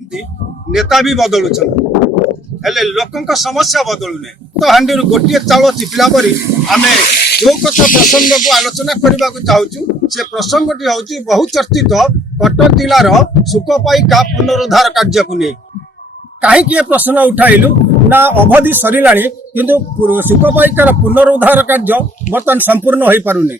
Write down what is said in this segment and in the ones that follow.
नेता भी बदलुं हेले लोक समस्या बदलुने तो हांडी गोटे चाउल चिपिला परी आम जो कथा प्रसंग को आलोचना करने को चाहूँ से प्रसंगटी हूँ बहुचर्चित कटक जिलार सुखपाइका पुनरुद्धार कार्य को नहीं कहीं प्रश्न उठाइलु ना अवधि सरला किंतु सुखपाइकार पुनरुद्धार कार्य बर्तमान संपूर्ण हो पारुनी।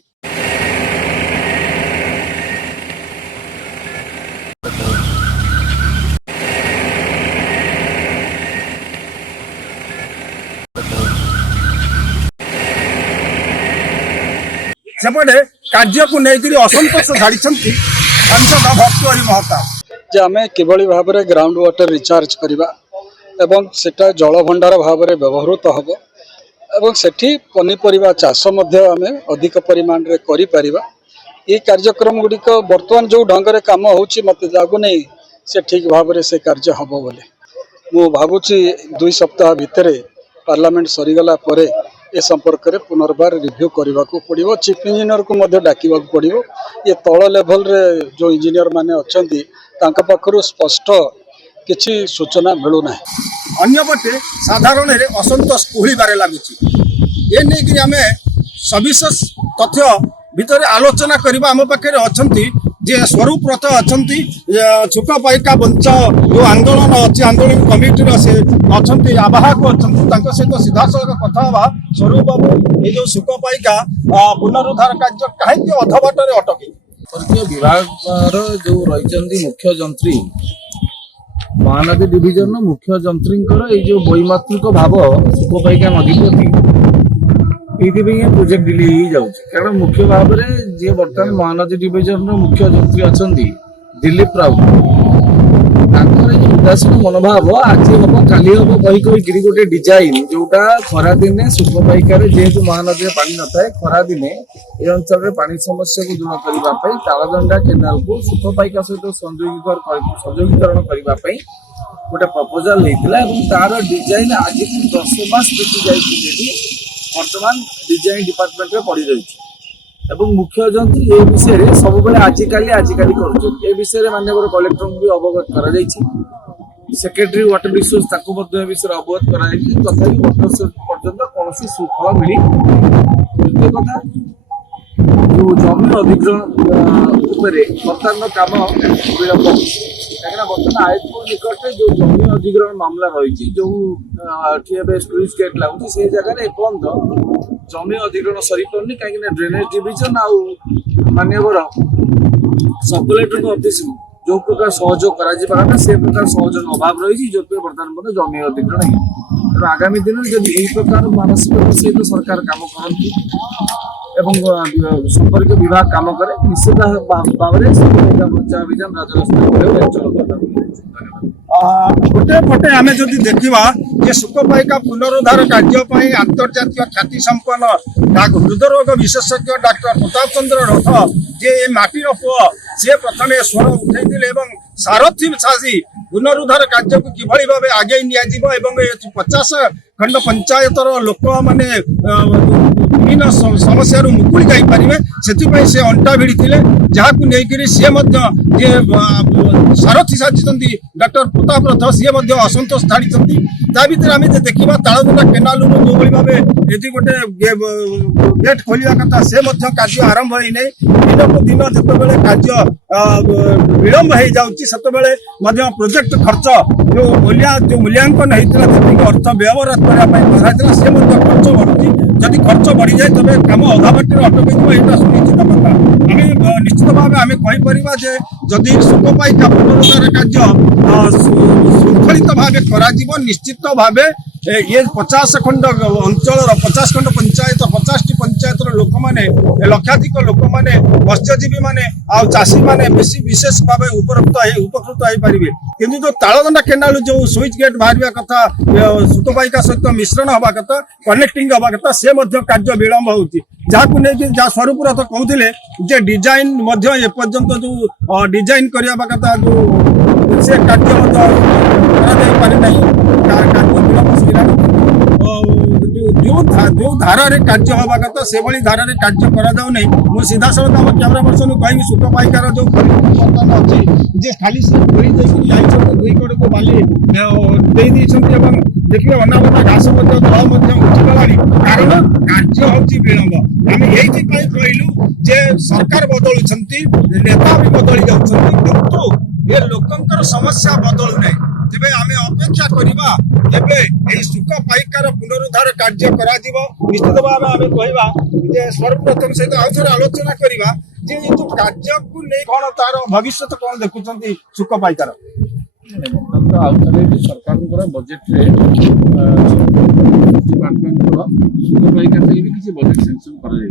सेपटे कार्य को लेकर असंतोष झाड़ी सांसद भर्तृहरि महताब आम किभली भाव में ग्राउंड वाटर रिचार्ज करवा एवं सेटा जल भंडार भाव में व्यवहृत हम एवं सेठी पनीपरिया चाष आम अधिक परिमाण रे करि परिबा। ये कार्यक्रम गुड़िक बर्तमान जो ढंग से कम हो मत लगुनि से ठीक भाव में से कार्य हम बोले मु भावुची 2 सप्ताह भितर पार्लियामेंट सरीगला परे ए संपर्क में पुनर्बार रिव्यू करने को पड़ो। चीफ इंजीनियर को डाक पड़ो। ये तल लेवल रे जो इंजीनियर माने अच्छी पाखु स्पष्ट किसी सूचना मिलूना। अन्यपटे साधारण असंतोष कोहबार लगुच ये नहीं आम सविशेष तथ्य भितर आलोचना करने आम पाखे अच्छा जे स्वरूप रथ अच्छा सुखपाइका बंच जो आंदोलन अच्छी आंदोलन कमिटी से अच्छा आवाहक अच्छा सहित सीधा सड़क कथा हाँ स्वरूप बाबू ये जो सुखपाइका पुनरुद्धार कार्य कहीं अधबाटर अटकी विभाग जो रही मुख्य जंत्री महानदी डिविजन मुख्य जंत्री जो वैमात्रिक भाव सुखपाइका नदी प्रति ये प्रोजेक्ट डिले हो जाऊँगी कारण मुख्य भाव में जी बर्तमान महानदी डिविजन मुख्य जंत्री अच्छा दिलीप राउत उदासीन मनोभाव आज हम काली हम कही कहीकि गोटे डिजाइन जोटा खरा दिने सुखपाइकार जेहेतु महानदी में पानी न था खरा दिने ये अंचल पानी समस्या को दूर करने तालदंडा केनाल को सुखपाइका सहित संयोगीकरण करने गोटे प्रपोजाल होता तार डिजाइन आज 10 मास बीती जाती वर्तमान डिजाइन डिपार्टमेंट में पड़ रही मुख्य जंत्री ए विषय सब आजिकाली कर विषय माननीय कलेक्टर को भी अवगत कर सेक्रेटरी वाटर रिसोर्स विषय अवगत कर तथा वर्तमान पर्यटन कौन सुफल मिली। द्वितीय कथा जो जमी अधिग्रहण बर्तमान कम विलंब कहीं बर्तमान आयतपुर निकट जो जमी अधिग्रहण मामला रही जो स्टोरेज गेट लगुच से जगह एपर्यंत जमी अधिग्रहण सरी पारनी कहीं ड्रेनेज डिविजन आउ माननीय सब ऑफिस जो प्रकार सहयोग करा से प्रकार सहयोग अभाव रही जो बर्तमान जमी अधिग्रहण तेणु आगामी दिन में जब यही प्रकार मानसिकता सहित सरकार काम करती संपर्क विभाग काम करे निश्चित भाव में बचा अभियान गोटे पटे आम जो देखा ये सुखपाइका पुनरुद्धार कार्य आंतर्जातिक ख्याति संपन्न हृदरोग विशेषज्ञ डाक्टर प्रताप चंद्र रथ जे माटीर पुओ सी प्रथम स्वर उठे सारथी साजी पुनरुद्धार कार्य को किभली भाव आगे नि 50 खंड पंचायतर लोक मैंने विभिन्न समस्या मुकुड़ी जापारे से अंटा भिड़ी जहाँ को लेकर सी सारथी साजिंट डॉक्टर प्रताप रथ सी असंतोष झाड़ी भर आम देखा तालदंडा केनाल जो भाव ये गोटे गेट खोलिया कथा से कार्य आरंभ हो दिन को दिन जिते कार्य विलंब हो जाए प्रोजेक्ट खर्च जो मूल्यांकन होता अर्थ व्यवहार करने से खर्च बढ़ुची जदि खर्च बढ़ी जाए तब कम अधा बाटर अटक यहाँ सुनिश्चित कथा आम निश्चित भाव आम कहीपर जदि सुखपाइका पुनरुद्धार कार्य शृंखलित भाव कर निश्चित भाव ये 50 खंड अंचल 50 खंड पंचायत 50 पंचायत लोक मैंने लक्षाधिक लोक मैंने मत्स्यजीवी मैंने चाषी मैंने बेसी विशेष भाव उपकृत हो पारे कि जो तालदंडा केनाल जो स्विच गेट बाहर कथा सुखपाइका सहित मिश्रण हवा कथा कनेक्टिंग हवा कथा से कार्य विलंब हो जहाँ को लेकिन जहाँ स्वरूप रथ कहते डिजाइन एपर्यंत जो डिजाइन करने कथा जो से कार्य कार्य विलंब जो धारारे कार्य हवा कथा से भली धारारे कार्य करा जाऊ नहीं मु सीधा सड़क हम कैमरा पर्सन कहबी सुख पाइकार जो बर्तन अछि जे खाली से खोली देई जाइछन दुई कड़ को बाली देई दैछन एवं देखिए अनावना घास मध्य जल मध्य उठिगलानी कारण कार्य होची विलंब आम एथि कहलु जे सरकार बदलुछंती नेता भी बदली जाउछंती किंतु ये लोकंकर समस्या बदल नहीं तेबे आमे अपेक्षा करिबा जेबे एई सुख पाइकार पुनरुद्धार कार्य करा दिबो निश्चित भाबे आमे कहबा जे सर्वप्रथम से आउथर आलोचना करिबा जे ये तो कार्य को नै कोन तार भविष्य कोन देखुछंती सुख पाइकार तो आउथरे सरकार बजेट रे डिपार्टमेंट सुख पाइकार भी किसी बजेट सैंक्शन करा जाय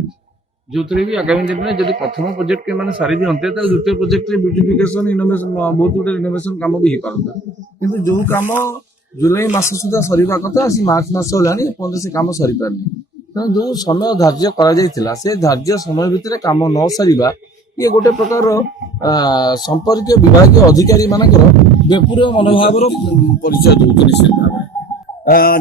जो भी आगामी दिन में जब प्रथम प्रोजेक्ट के मैंने सारी दिखते द्वितीय प्रोजेक्ट ब्यूटिफिकेशन इनोवेशन बहुत गुटे रिनोवेशन काम भी हो पारता किंतु जो काम जुलाई मास सुधा सरवा कथा से मार्च मास हो से काम सरी पारनी तेणु जो समय धार्य कर धार्य समय भितर काम न सारिबा ये गोटे प्रकार संपर्क विभाग अधिकारी मानकर बेपुर मनोभाव परिचय दूसरे निश्चित भाव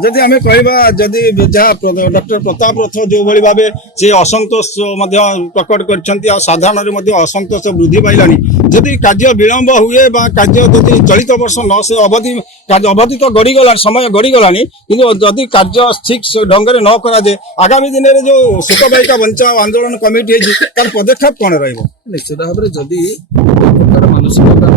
जदि आमे कहबा जदि जहाँ डॉक्टर प्रताप रथ जो भली भाबे से असंतोष मध्य प्रकट करछंती आ साधारण रे मध्य असंतोष वृद्धि पाइलानी जदि कार्य विलंब हुए बा कार्य जदि चलित वर्ष न से अवधि तो गड़ी गला समय गड़ी गलानी किंतु जदि कार्य ठीक ढंग रे न करा जे आगामी दिन रे जो सुख बाइका बचाओ आंदोलन कमिटी है तार पदक्षेप कोन रहइबो निश्चित भाव में जदि प्रकार मानसिकता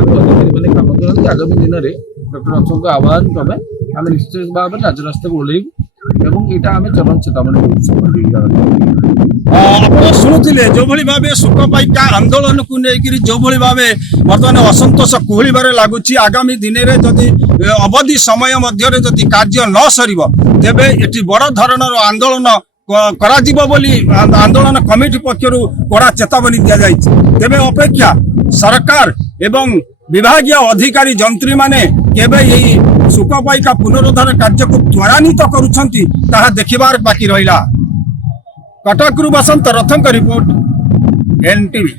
अधिकारी मैंने काम करते आगामी दिन में डॉक्टर रथ को आह्वान करें आम निश्चित भाव में राजरास्ता को ओह्लैबू एटा आम चरण चेतावनी आप शुणुले जो भली भावे सुख पाइका आंदोलन को लेकर जो भली भावे बर्तमान असंतोष कुहलिबार लगुच आगामी दिन में जदि अवधि समय मध्य जदि कार्य न सरिबो तेबे एटी बड़ धरणर आंदोलन करा जीवो बोली आंदोलन कमिटी पक्षर कड़ा चेतावनी दिया जाइछि तेबे अपेक्षा सरकार एवं विभागीय अधिकारी जंत्री माने केबे यही सुख पाइका पुनरुद्धार कार्य को त्वरान्वित करुछंती ताहा देखिबार बाकी रहिला कटक रु बसंत रथंक रिपोर्ट एनटीवी।